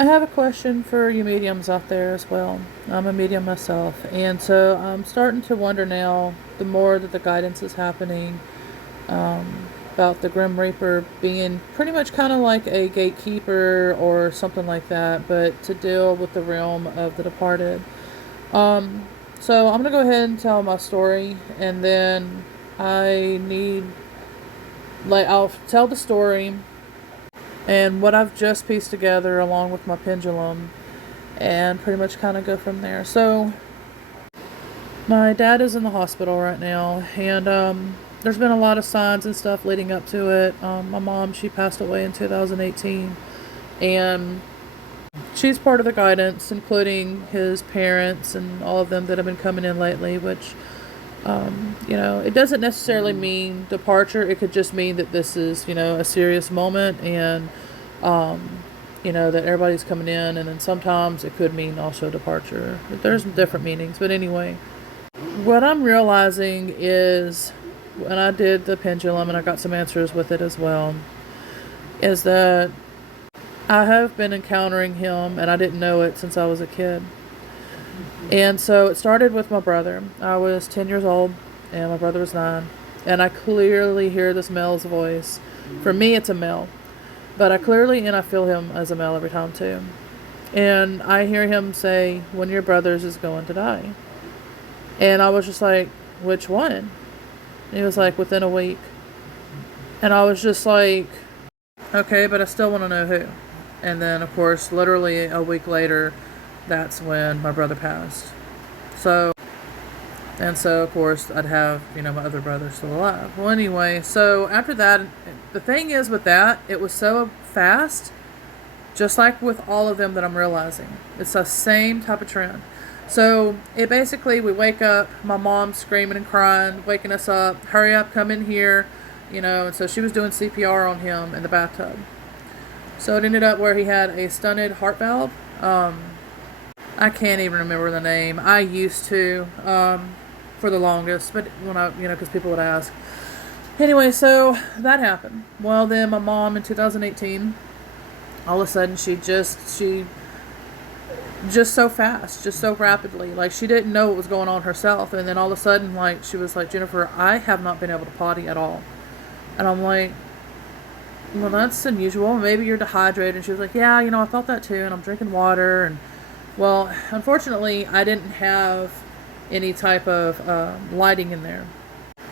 I have a question for you mediums out there as well. I'm a medium myself, and so I'm starting to wonder now, the more that the guidance is happening, about the Grim Reaper being pretty much kind of like a gatekeeper or something like that, but to deal with the realm of the departed. Um, so I'm gonna go ahead and tell my story, and then I need, I'll tell the story and what I've just pieced together along with my pendulum, and pretty much kind of go from there. So, my dad is in the hospital right now, and there's been a lot of signs and stuff leading up to it. My mom, she passed away in 2018, and she's part of the guidance, including his parents and all of them that have been coming in lately, which, it doesn't necessarily mean departure. It could just mean that this is, a serious moment, and, that everybody's coming in, and then sometimes it could mean also departure. There's different meanings, but anyway, what I'm realizing is, when I did the pendulum, and I got some answers with it as well, is that I have been encountering him, and I didn't know it since I was a kid. And so it started with my brother. I was 10 years old, and my brother was 9. And I clearly hear this male's voice. For me, it's a male. But I clearly, and I feel him as a male every time too. And I hear him say, "One of your brothers is going to die." And I was just like, "Which one?" And he was like, "Within a week." And I was just like, "Okay, but I still want to know who." And then, of course, literally a week later, that's when my brother passed. So, of course, I'd have, my other brother still alive. Well, anyway, so after that, the thing is with that, it was so fast, just like with all of them that I'm realizing. It's the same type of trend. So, it basically, we wake up, my mom's screaming and crying, waking us up, "Hurry up, come in here," and so she was doing CPR on him in the bathtub. So it ended up where he had a stunted heart valve. I can't even remember the name. I used to, for the longest, but when I, because people would ask. Anyway, so that happened. Well, then my mom in 2018, all of a sudden she just so fast, just so rapidly, like she didn't know what was going on herself, and then all of a sudden, like she was like, "Jennifer, I have not been able to potty at all," and I'm like, "Well, that's unusual. Maybe you're dehydrated." And she was like, "Yeah, I thought that too, and I'm drinking water." And well, unfortunately, I didn't have any type of lighting in there.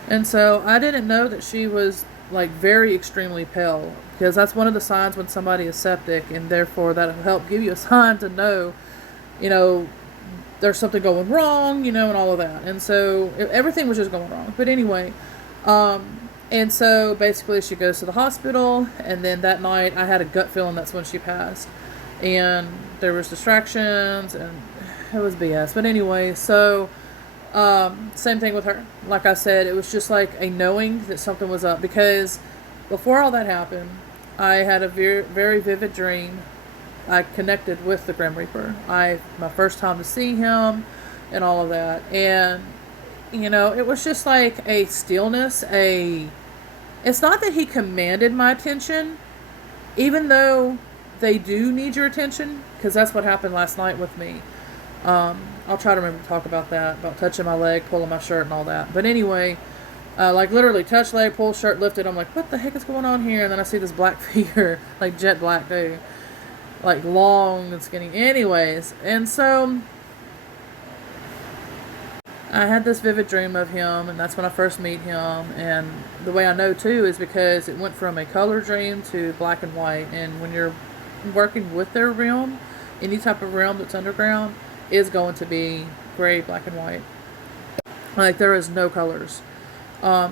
And so I didn't know that she was like very extremely pale, because that's one of the signs when somebody is septic, and therefore that'll help give you a sign to know, you know, there's something going wrong, and all of that. And so everything was just going wrong. But anyway, and so basically she goes to the hospital, and then that night I had a gut feeling that's when she passed. And there was distractions, and it was BS. But anyway, so same thing with her. Like I said, it was just like a knowing that something was up, because before all that happened, I had a very, very vivid dream. I connected with the Grim Reaper. My first time to see him and all of that. And, it was just like a stillness, it's not that he commanded my attention, even though they do need your attention, because that's what happened last night with me. I'll try to remember to talk about that, about touching my leg, pulling my shirt and all that. But anyway, like literally touch leg, pull shirt, lifted. I'm like, what the heck is going on here? And then I see this black figure, like jet black dude, like long and skinny. Anyways, and so I had this vivid dream of him, and that's when I first meet him. And the way I know too is because it went from a color dream to black and white. And when you're working with their realm, any type of realm that's underground is going to be gray, black, and white. Like there is no colors. I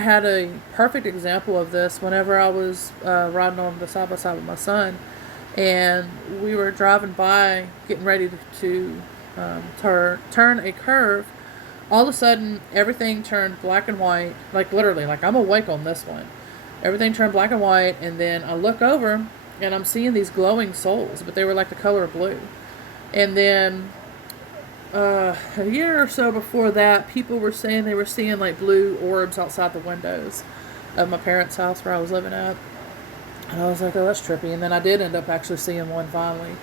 had a perfect example of this whenever I was riding on the side by side with my son, and we were driving by, getting ready to turn a curve. All of a sudden, everything turned black and white. Like literally, like I'm awake on this one. Everything turned black and white, and then I look over, and I'm seeing these glowing souls, but they were like the color of blue. And then a year or so before that, people were saying they were seeing like blue orbs outside the windows of my parents' house where I was living at. And I was like, oh, that's trippy. And then I did end up actually seeing one finally.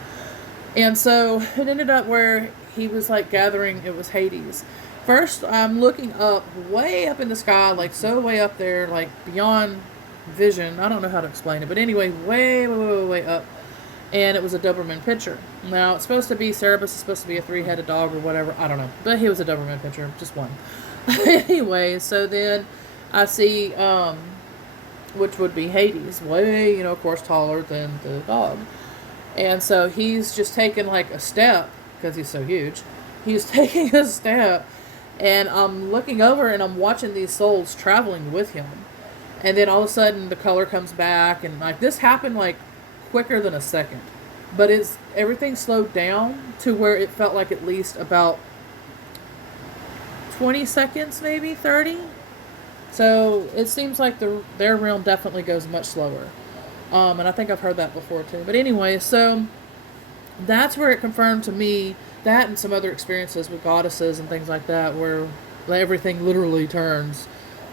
And so it ended up where he was like gathering, it was Hades. First, I'm looking up, way up in the sky, like so way up there, like beyond vision. I don't know how to explain it, but anyway, way up. And it was a Doberman Pinscher. Now, it's supposed to be, Cerebus is supposed to be a 3-headed dog or whatever. I don't know. But he was a Doberman Pinscher, just one. Anyway, so then I see, which would be Hades, way, of course, taller than the dog. And so he's just taking like a step, because he's so huge. He's taking a step, and I'm looking over and I'm watching these souls traveling with him. And then all of a sudden the color comes back, and like this happened like quicker than a second. But everything slowed down to where it felt like at least about 20 seconds, maybe 30. So it seems like their realm definitely goes much slower. And I think I've heard that before too. But anyway, so that's where it confirmed to me that and some other experiences with goddesses and things like that, where everything literally turns,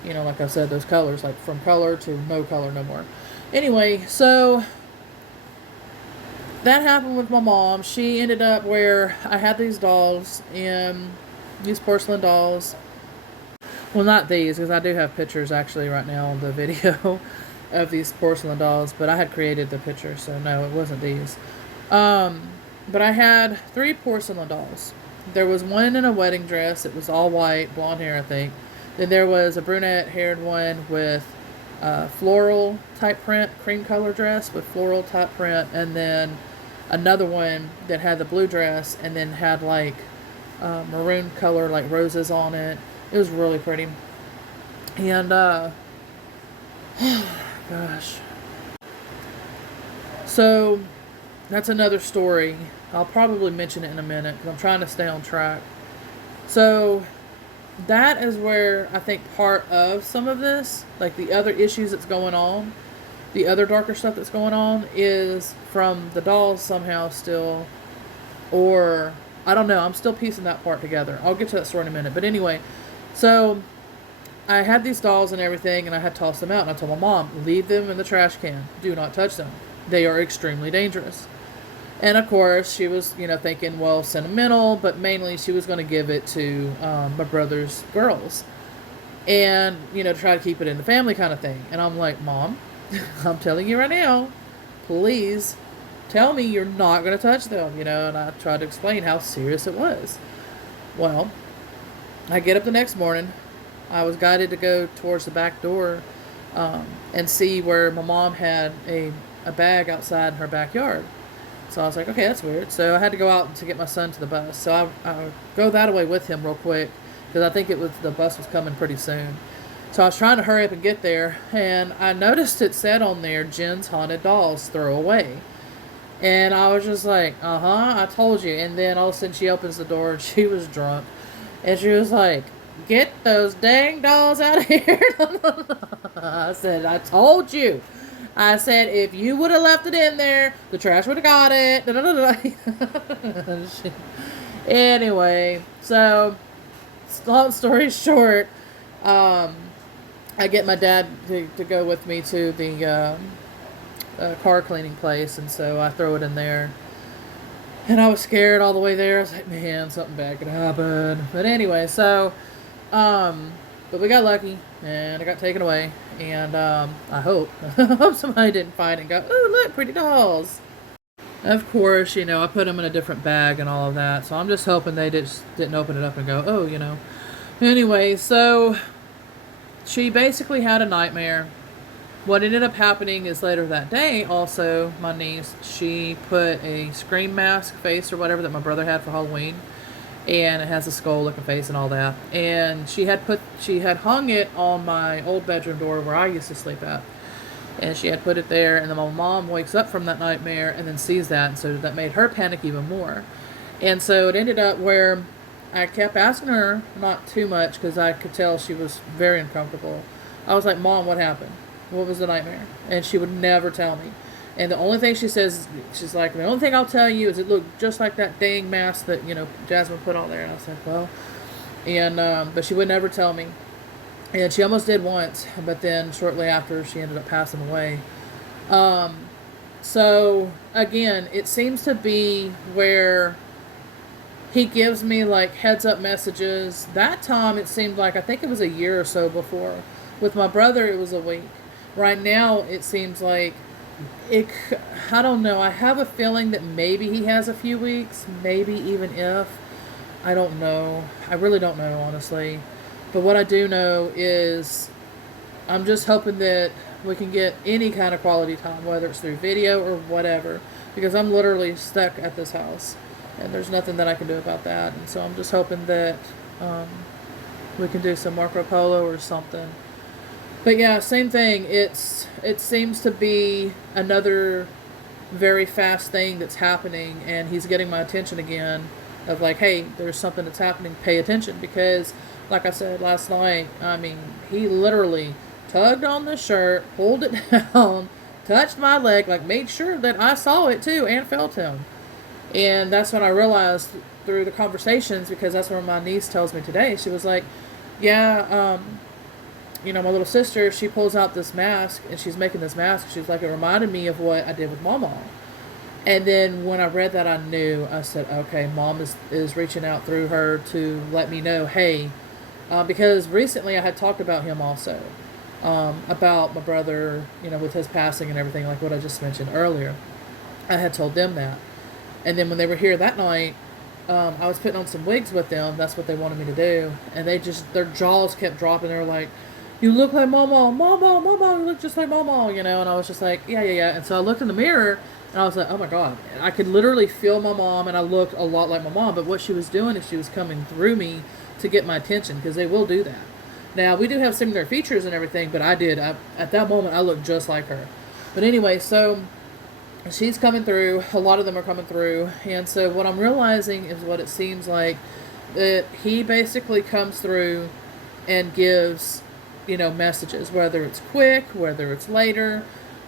like I said, those colors, like from color to no color no more. Anyway, so that happened with my mom. She ended up where I had these dolls, and these porcelain dolls. Well, not these, because I do have pictures actually right now on the video of these porcelain dolls, but I had created the picture, so no, it wasn't these. But I had 3 porcelain dolls. There was one in a wedding dress. It was all white, blonde hair, I think. Then there was a brunette-haired one with floral type print, cream color dress with floral type print, and then another one that had the blue dress and then had like maroon color, like roses on it. It was really pretty. And gosh. So that's another story. I'll probably mention it in a minute because I'm trying to stay on track. So that is where I think part of some of this, like the other issues that's going on, the other darker stuff that's going on, is from the dolls somehow still, or I don't know. I'm still piecing that part together. I'll get to that story in a minute. But anyway, so I had these dolls and everything, and I had tossed them out. And I told my mom, leave them in the trash can. Do not touch them. They are extremely dangerous. And of course, she was, thinking, well, sentimental, but mainly she was going to give it to my brother's girls. And, try to keep it in the family kind of thing. And I'm like, Mom, I'm telling you right now, please tell me you're not going to touch them, and I tried to explain how serious it was. Well, I get up the next morning. I was guided to go towards the back door and see where my mom had a bag outside in her backyard. So I was like, okay, that's weird. So I had to go out to get my son to the bus. So I go that way with him real quick because I think the bus was coming pretty soon. So I was trying to hurry up and get there, and I noticed it said on there, Jen's Haunted Dolls, throw away. And I was just like, I told you. And then all of a sudden she opens the door, and she was drunk. And she was like, get those dang dolls out of here. I said, I told you. I said, if you would have left it in there, the trash would have got it. Anyway, so long story short, I get my dad to go with me to the car cleaning place, and so I throw it in there. And I was scared all the way there. I was like, man, something bad could happen. But anyway, so, but we got lucky, and it got taken away. And I hope somebody didn't find it and go, oh, look, pretty dolls. Of course, I put them in a different bag and all of that. So I'm just hoping they just didn't open it up and go, oh. Anyway, so she basically had a nightmare. What ended up happening is later that day, also, my niece, she put a scream mask face or whatever that my brother had for Halloween. And it has a skull-looking face and all that. And she had hung it on my old bedroom door where I used to sleep at. And she had put it there, and then my mom wakes up from that nightmare and then sees that, and so that made her panic even more. And so it ended up where I kept asking her, not too much, because I could tell she was very uncomfortable. I was like, Mom, what happened? What was the nightmare? And she would never tell me. And the only thing she says, she's like, the only thing I'll tell you is it looked just like that dang mask that, Jasmine put on there. And I was like, well, and, but she would never tell me. And she almost did once, but then shortly after she ended up passing away. So again, it seems to be where he gives me like heads up messages. That time it seemed like, I think it was a year or so before. With my brother, it was a week. Right now, it seems like it. I don't know. I have a feeling that maybe he has a few weeks, maybe even if. I don't know. I really don't know, honestly. But what I do know is I'm just hoping that we can get any kind of quality time, whether it's through video or whatever, because I'm literally stuck at this house, and there's nothing that I can do about that. And so I'm just hoping that um, we can do some Marco Polo or something. But yeah, same thing. It seems to be another very fast thing that's happening, and he's getting my attention again. Of like, hey, there's something that's happening. Pay attention, because, like I said last night, I mean, he literally tugged on the shirt, pulled it down, touched my leg, like made sure that I saw it too and felt him. And that's when I realized through the conversations, because that's what my niece tells me today. She was like, yeah, my little sister, she pulls out this mask and she's making this mask. She's like, it reminded me of what I did with Mama. And then when I read that, I knew. I said, okay, Mom is reaching out through her to let me know, hey, because recently I had talked about him also, about my brother, with his passing and everything, like what I just mentioned earlier. I had told them that. And then when they were here that night, I was putting on some wigs with them. That's what they wanted me to do. And their jaws kept dropping. They were like, you look like Mama, Mama, Mama, you look just like Mama, And I was just like, yeah, yeah, yeah. And so I looked in the mirror, and I was like, oh my God. And I could literally feel my mom, and I looked a lot like my mom. But what she was doing is she was coming through me to get my attention, because they will do that. Now, we do have similar features and everything, but at that moment, I looked just like her. But anyway, so she's coming through. A lot of them are coming through. And so what I'm realizing is what it seems like, that he basically comes through and gives, messages, whether it's quick, whether it's later.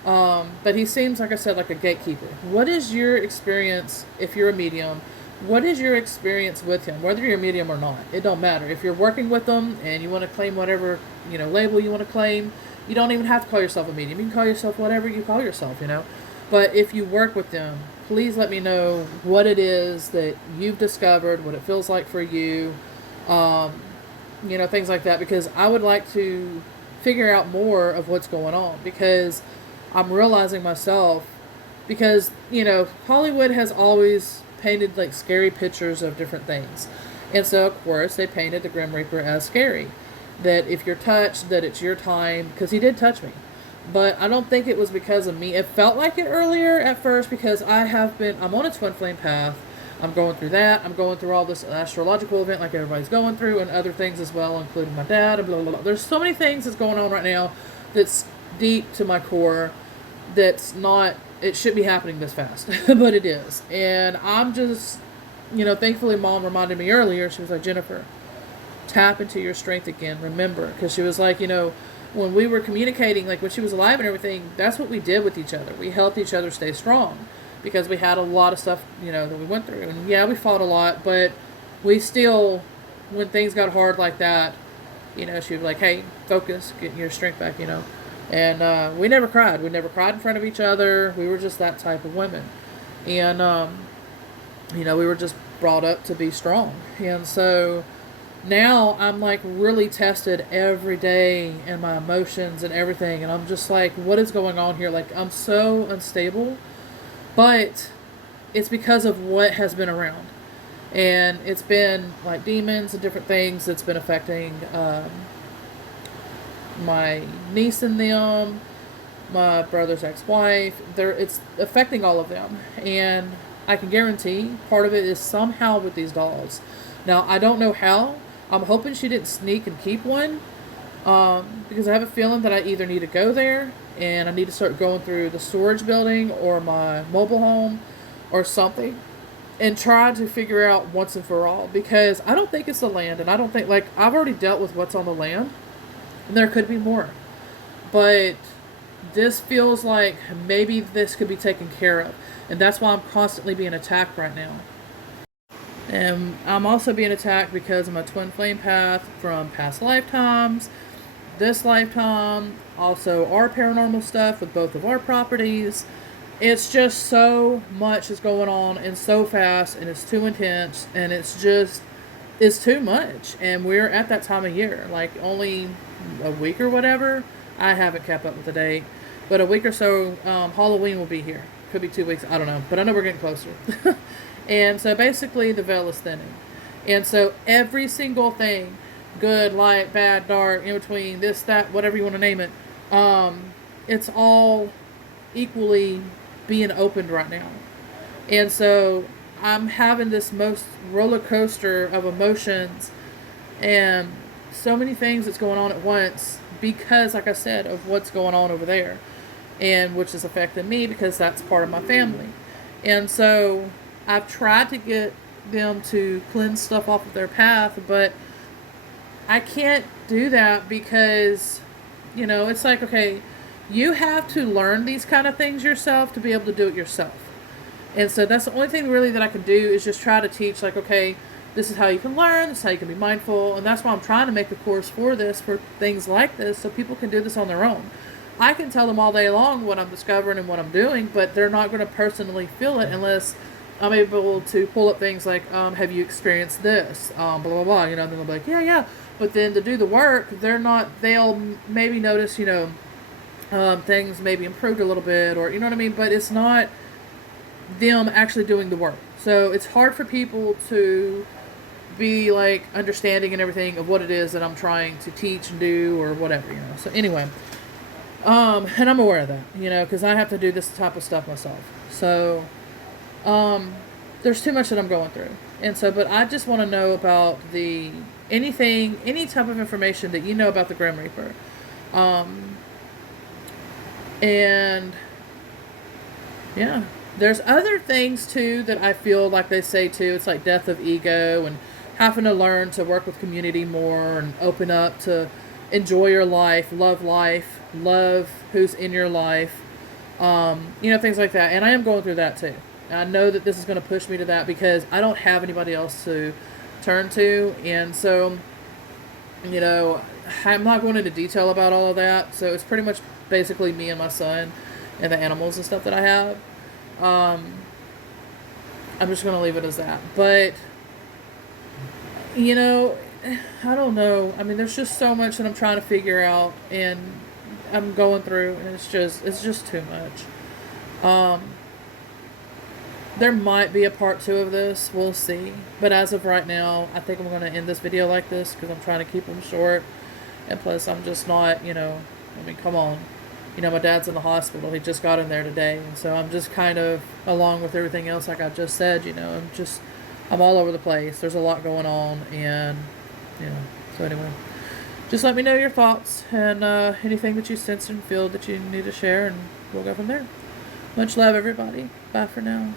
But he seems, like I said, like a gatekeeper. What is your experience if you're a medium? What is your experience with him? Whether you're a medium or not, it don't matter. If you're working with them and you want to claim whatever, label you want to claim, you don't even have to call yourself a medium. You can call yourself whatever you call yourself, But if you work with them, please let me know what it is that you've discovered, what it feels like for you, things like that, because I would like to figure out more of what's going on, because I'm realizing myself, because, Hollywood has always painted like scary pictures of different things. And so, of course, they painted the Grim Reaper as scary. That if you're touched, that it's your time, because he did touch me. But I don't think it was because of me. It felt like it earlier at first, because I'm on a twin flame path. I'm going through that. I'm going through all this astrological event like everybody's going through, and other things as well, including my dad, and blah, blah, blah. There's so many things that's going on right now that's deep to my core, that's not, it should be happening this fast, but it is. And I'm just, thankfully Mom reminded me earlier. She was like, Jennifer, tap into your strength again. Remember, because she was like, when we were communicating, like when she was alive and everything, that's what we did with each other. We helped each other stay strong, because we had a lot of stuff, that we went through. And yeah, we fought a lot, but we still, when things got hard like that, she was like, hey, focus, get your strength back, And we never cried. We never cried in front of each other. We were just that type of women. And, we were just brought up to be strong. And so now I'm like really tested every day in my emotions and everything. And I'm just like, what is going on here? Like, I'm so unstable. But it's because of what has been around. And it's been like demons and different things that's been affecting my niece and them, my brother's ex-wife. It's affecting all of them. And I can guarantee part of it is somehow with these dolls. Now, I don't know how. I'm hoping she didn't sneak and keep one, because I have a feeling that I either need to go there and I need to start going through the storage building or my mobile home or something, and try to figure out once and for all, because I don't think it's the land, and I don't think, like, I've already dealt with what's on the land, and there could be more. But this feels like maybe this could be taken care of, and that's why I'm constantly being attacked right now. And I'm also being attacked because of my twin flame path from past lifetimes. this lifetime, also our paranormal stuff with both of our properties. It's just so much is going on and so fast, and it's too intense, and it's too much. And we're at that time of year, like only a week or whatever. I haven't kept up with the date, but a week or so, Halloween will be here. Could be 2 weeks, I don't know, but I know we're getting closer. And so basically the veil is thinning. And so every single thing, good, light, bad, dark, in between, this, that, whatever you want to name it, it's all equally being opened right now. And so I'm having this most roller coaster of emotions and so many things that's going on at once because, like I said, of what's going on over there, and which is affecting me because that's part of my family. And so I've tried to get them to cleanse stuff off of their path, but I can't do that because, it's like, okay, you have to learn these kind of things yourself to be able to do it yourself. And so that's the only thing really that I can do is just try to teach, like, okay, this is how you can learn, this is how you can be mindful, and that's why I'm trying to make a course for this, for things like this, so people can do this on their own. I can tell them all day long what I'm discovering and what I'm doing, but they're not going to personally feel it unless I'm able to pull up things like, have you experienced this, blah, blah, blah, then they'll be like, yeah, but then to do the work, they'll maybe notice, things maybe improved a little bit, or, you know what I mean, but it's not them actually doing the work. So it's hard for people to be like understanding and everything of what it is that I'm trying to teach and do or whatever, So anyway, and I'm aware of that, because I have to do this type of stuff myself. So, there's too much that I'm going through. And so, but I just want to know about any type of information that you know about the Grim Reaper. And yeah, there's other things too that I feel like they say too. It's like death of ego and having to learn to work with community more and open up to enjoy your life, love who's in your life, things like that. And I am going through that too. I know that this is going to push me to that because I don't have anybody else to turn to. And so, I'm not going into detail about all of that. So it's pretty much basically me and my son and the animals and stuff that I have. I'm just going to leave it as that. But, I don't know. I mean, there's just so much that I'm trying to figure out and I'm going through, and it's just too much. There might be a part 2 of this. We'll see. But as of right now, I think I'm going to end this video like this because I'm trying to keep them short. And plus, I'm just not, come on. My dad's in the hospital. He just got in there today. And so I'm just kind of, along with everything else like I just said, I'm all over the place. There's a lot going on. And, so anyway. Just let me know your thoughts and anything that you sense and feel that you need to share. And we'll go from there. Much love, everybody. Bye for now.